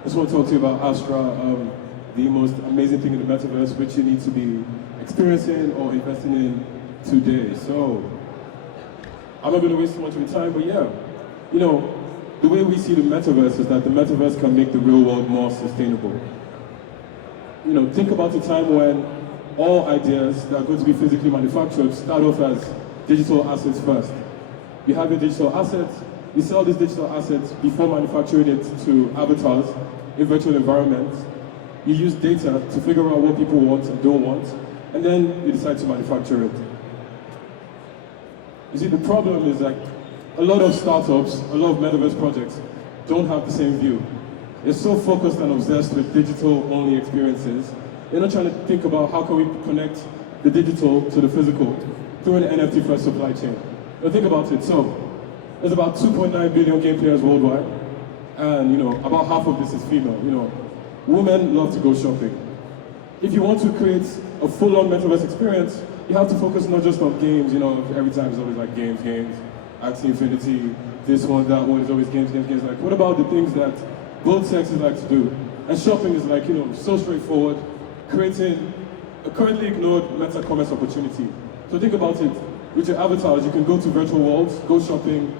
I just want to talk to you about Astra, the most amazing thing in the metaverse, which you need to be experiencing or investing in today. So, I'm not going to waste too much of your time, but yeah, the way we see the metaverse is that the metaverse can make the real world more sustainable. Think about a time when all ideas that are going to be physically manufactured start off as digital assets first. You have your digital assets, you sell these digital assets before manufacturing it to avatars in virtual environments. You use data to figure out what people want and don't want, and then you decide to manufacture it. You see, the problem is like a lot of startups, a lot of metaverse projects don't have the same view. They're so focused and obsessed with digital-only experiences. They're not trying to think about how can we connect the digital to the physical through an NFT-first supply chain. Now think about it. So, there's about 2.9 billion game players worldwide, and about half of this is female. Women love to go shopping. If you want to create a full-on metaverse experience, you have to focus not just on games. Every time it's always like games, Axie Infinity, this one, that one, is always games. Like, what about the things that both sexes like to do? And shopping is like, so straightforward, creating a currently ignored meta-commerce opportunity. So think about it. With your avatars, you can go to virtual worlds, go shopping,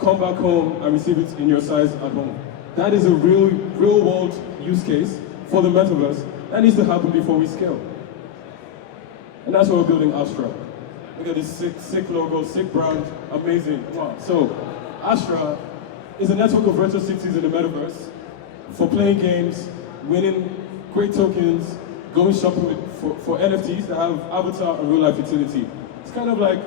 come back home and receive it in your size at home. That is a real world use case for the metaverse. That needs to happen before we scale. And that's why we're building Astra. Look at this sick logo, sick brand, amazing. Wow. So, Astra is a network of virtual cities in the metaverse for playing games, winning great tokens, going shopping for NFTs that have avatar and real life utility. It's kind of like,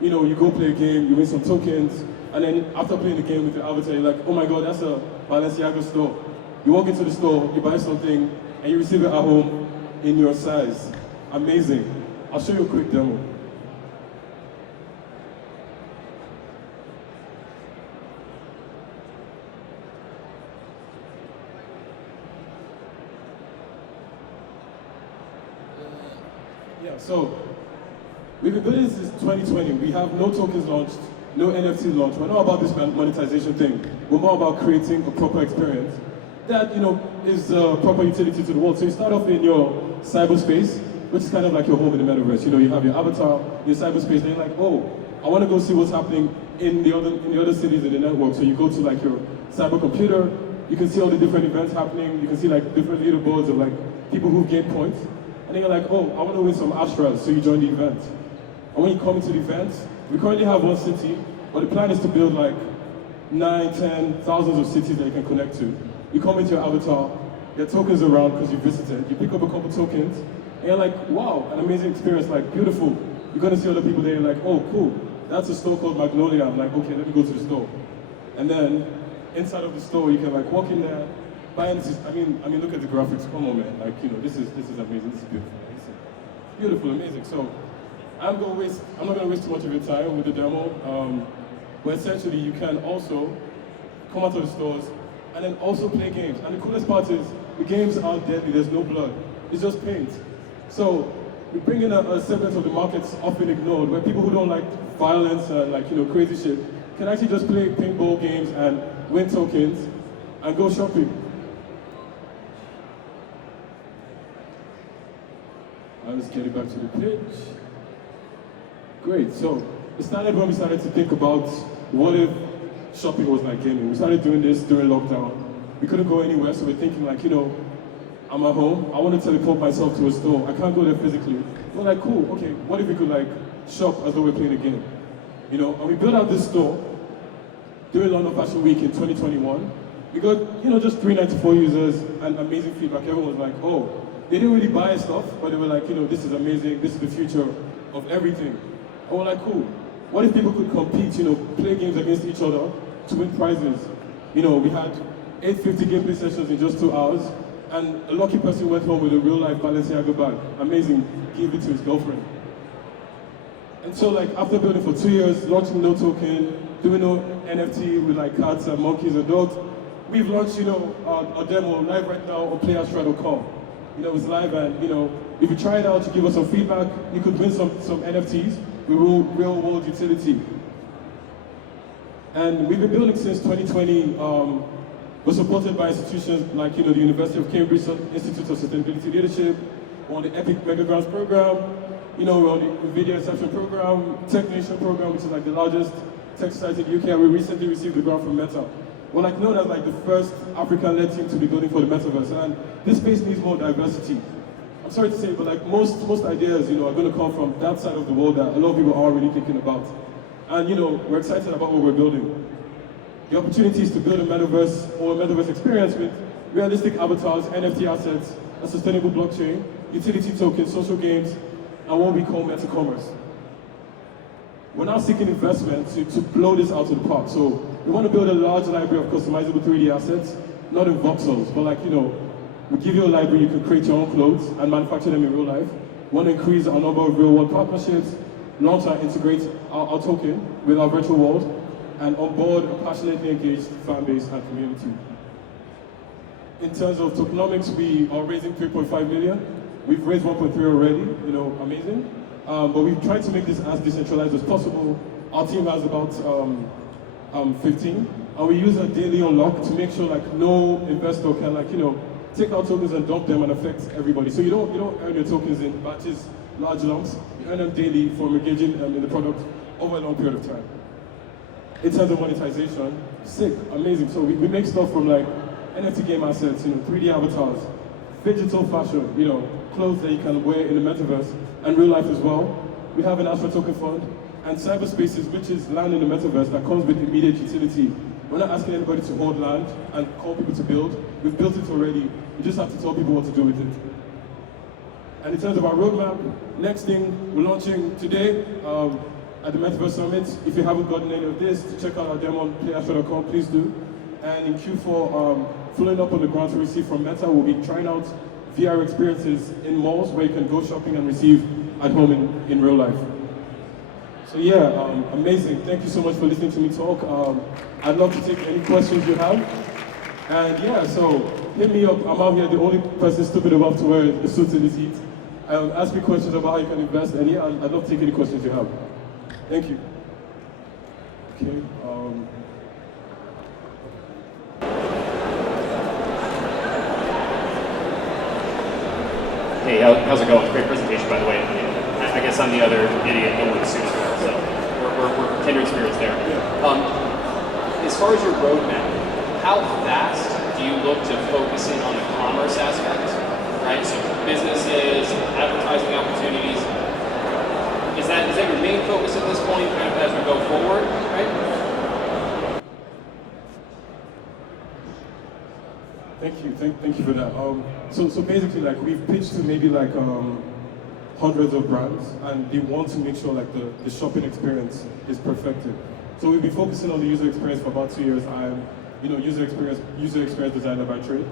you go play a game, you win some tokens, and then after playing the game with your avatar, you're like, oh my god, that's a Balenciaga store. You walk into the store, you buy something, and you receive it at home in your size. Amazing. I'll show you a quick demo. Yeah, so we've been building this since 2020. We have no tokens launched, no NFT launched. We're not about this monetization thing. We're more about creating a proper experience that, is proper utility to the world. So you start off in your cyberspace, which is kind of like your home in the metaverse. You have your avatar, your cyberspace, then you're like, oh, I want to go see what's happening in the other cities in the network. So you go to like your cyber computer, you can see all the different events happening, you can see like different leaderboards of like people who've gained points. And then you're like, oh, I want to win some Astras, so you join the event. And when you come into the event, we currently have one city, but the plan is to build like 9, 10, thousands of cities that you can connect to. You come into your avatar, there are tokens around because you visited, you pick up a couple tokens, and you're like, wow, an amazing experience, like beautiful. You're gonna see other people there, you're like, oh, cool. That's a store called Magnolia. I'm like, okay, let me go to the store. And then inside of the store, you can like walk in there, buy this. I mean, look at the graphics. Come on, man. Like, this is amazing. This is beautiful. It's beautiful, amazing. So, I'm not gonna waste too much of your time with the demo. But essentially, you can also come out of the stores and then also play games. And the coolest part is the games aren't deadly. There's no blood. It's just paint. So we bring in a segment of the markets often ignored, where people who don't like violence and like crazy shit can actually just play paintball games and win tokens and go shopping. Let's get it back to the page. Great. So it started when we started to think about what if shopping was like gaming. We started doing this during lockdown. We couldn't go anywhere, so we're thinking like, I'm at home, I want to teleport myself to a store. I can't go there physically. We're like, cool, okay, what if we could like shop as though we're playing a game? And we built out this store during London Fashion Week in 2021. We got, just 394 users and amazing feedback. Everyone was like, oh, they didn't really buy stuff, but they were like, this is amazing, this is the future of everything. And we're like, cool. What if people could compete, play games against each other to win prizes? We had 850 gameplay sessions in just 2 hours, and a lucky person went home with a real-life Balenciaga bag. Amazing, gave it to his girlfriend. And so, like, after building for 2 years, launching no token, doing no NFT with like cats and monkeys and dogs, we've launched, a demo live right now on playastra.com. It's live, and if you try it out, you give us some feedback, you could win some NFTs with real-world utility. And we've been building since 2020. We're supported by institutions like, the University of Cambridge Institute of Sustainability Leadership, we're on the EPIC Mega Grants program, we're on the Video Inception program, Tech Nation program, which is like the largest tech society in the UK, and we recently received the grant from Meta. We're like known as like the first African-led team to be building for the metaverse, and this space needs more diversity. I'm sorry to say, but like most ideas, are going to come from that side of the world that a lot of people aren't really thinking about. And we're excited about what we're building. The opportunities to build a metaverse or a metaverse experience with realistic avatars, NFT assets, a sustainable blockchain, utility tokens, social games, and what we call meta-commerce. We're now seeking investment to blow this out of the park. So we want to build a large library of customizable 3D assets, not in voxels, but like, we give you a library, you can create your own clothes and manufacture them in real life. We want to increase our number of real-world partnerships, launch and integrate our token with our virtual world, and onboard a passionately engaged fan base and community. In terms of tokenomics, we are raising 3.5 million. We've raised 1.3 already, amazing. But we've tried to make this as decentralized as possible. Our team has about 15, and we use a daily unlock to make sure like no investor can take our tokens and dump them and affect everybody. So you don't earn your tokens in batches, large lumps. You earn them daily from engaging in the product over a long period of time. In terms of monetization, sick, amazing. So we make stuff from like NFT game assets, 3D avatars, digital fashion, clothes that you can wear in the metaverse and real life as well. We have an Astra token fund and cyberspaces, which is land in the metaverse that comes with immediate utility. We're not asking anybody to hold land and call people to build. We've built it already. You just have to tell people what to do with it. And in terms of our roadmap, next thing we're launching today at the Metaverse Summit. If you haven't gotten any of this, to check out our demo on playastra.com, please do. And in Q4, following up on the grants we received from Meta, we'll be trying out VR experiences in malls where you can go shopping and receive at home in real life. So yeah, amazing. Thank you so much for listening to me talk. I'd love to take any questions you have. And yeah, so hit me up. I'm out here, the only person stupid enough to wear a suit in this heat. Ask me questions about how you can invest, and yeah, I'd love to take any questions you have. Thank you. Okay. Hey, how's it going? Great presentation, by the way. I guess I'm the other idiot going with suits, so we're kindred spirits there. As far as your roadmap, how fast do you look to focus in on the commerce aspect, right? So businesses, advertising opportunities. Is that your main focus at this point, kind of as we go forward, right? Thank you for that. So basically, like we've pitched to maybe like hundreds of brands, and they want to make sure like the shopping experience is perfected. So we've been focusing on the user experience for about 2 years. I'm, user experience designer by trade,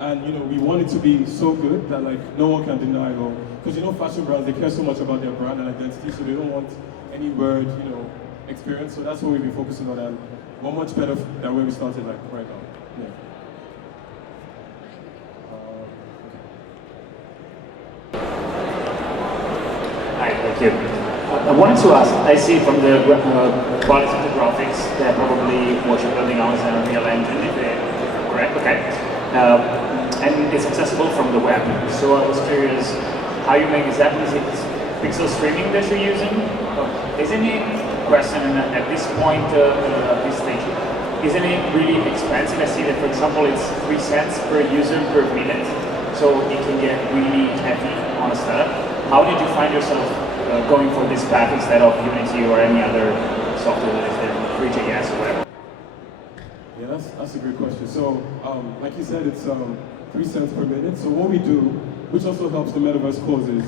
and we want it to be so good that like no one can deny it. Because fashion brands, they care so much about their brand and identity, so they don't want any word experience. So that's what we've been focusing on, and we're much better than where we started like right now. Yeah. Hi, thank you. I wanted to ask, I see from the quality of the graphics that probably what you're building on is an Unreal Engine, if I'm correct, okay. And it's accessible from the web. So I was curious how you make exactly, is it pixel streaming that you're using? Isn't it, question at this point, at this stage, isn't it really expensive? I see that, for example, it's 3 cents per user per minute, so it can get really heavy on a startup. How did you find yourself going for this path instead of Unity or any other software that is there, Free.js or whatever? Yeah, that's a great question. So, like you said, it's 3 cents per minute. So what we do, which also helps the metaverse cause, is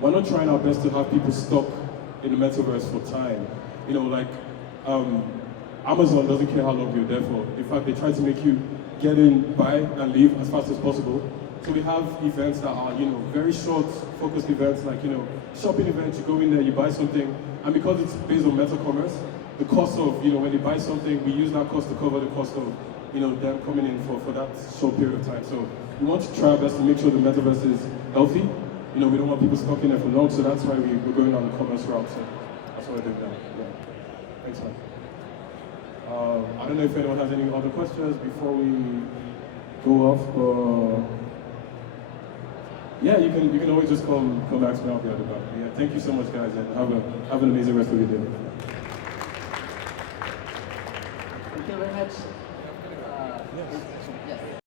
we're not trying our best to have people stuck in the metaverse for time. Amazon doesn't care how long you're there for. In fact, they try to make you get in, buy, and leave as fast as possible. So we have events that are, very short, focused events, like, shopping events. You go in there, you buy something, and because it's based on meta commerce, the cost of, when they buy something, we use that cost to cover the cost of, them coming in for that short period of time. So we want to try our best to make sure the metaverse is healthy. We don't want people stuck in there for long, so that's why we're going on the commerce route. So that's what we're doing now. Yeah. Thanks, man. I don't know if anyone has any other questions before we go off, but yeah, you can always just come ask me out the other back. Yeah, thank you so much, guys, and have an amazing rest of your day. Thank you very much. Yes.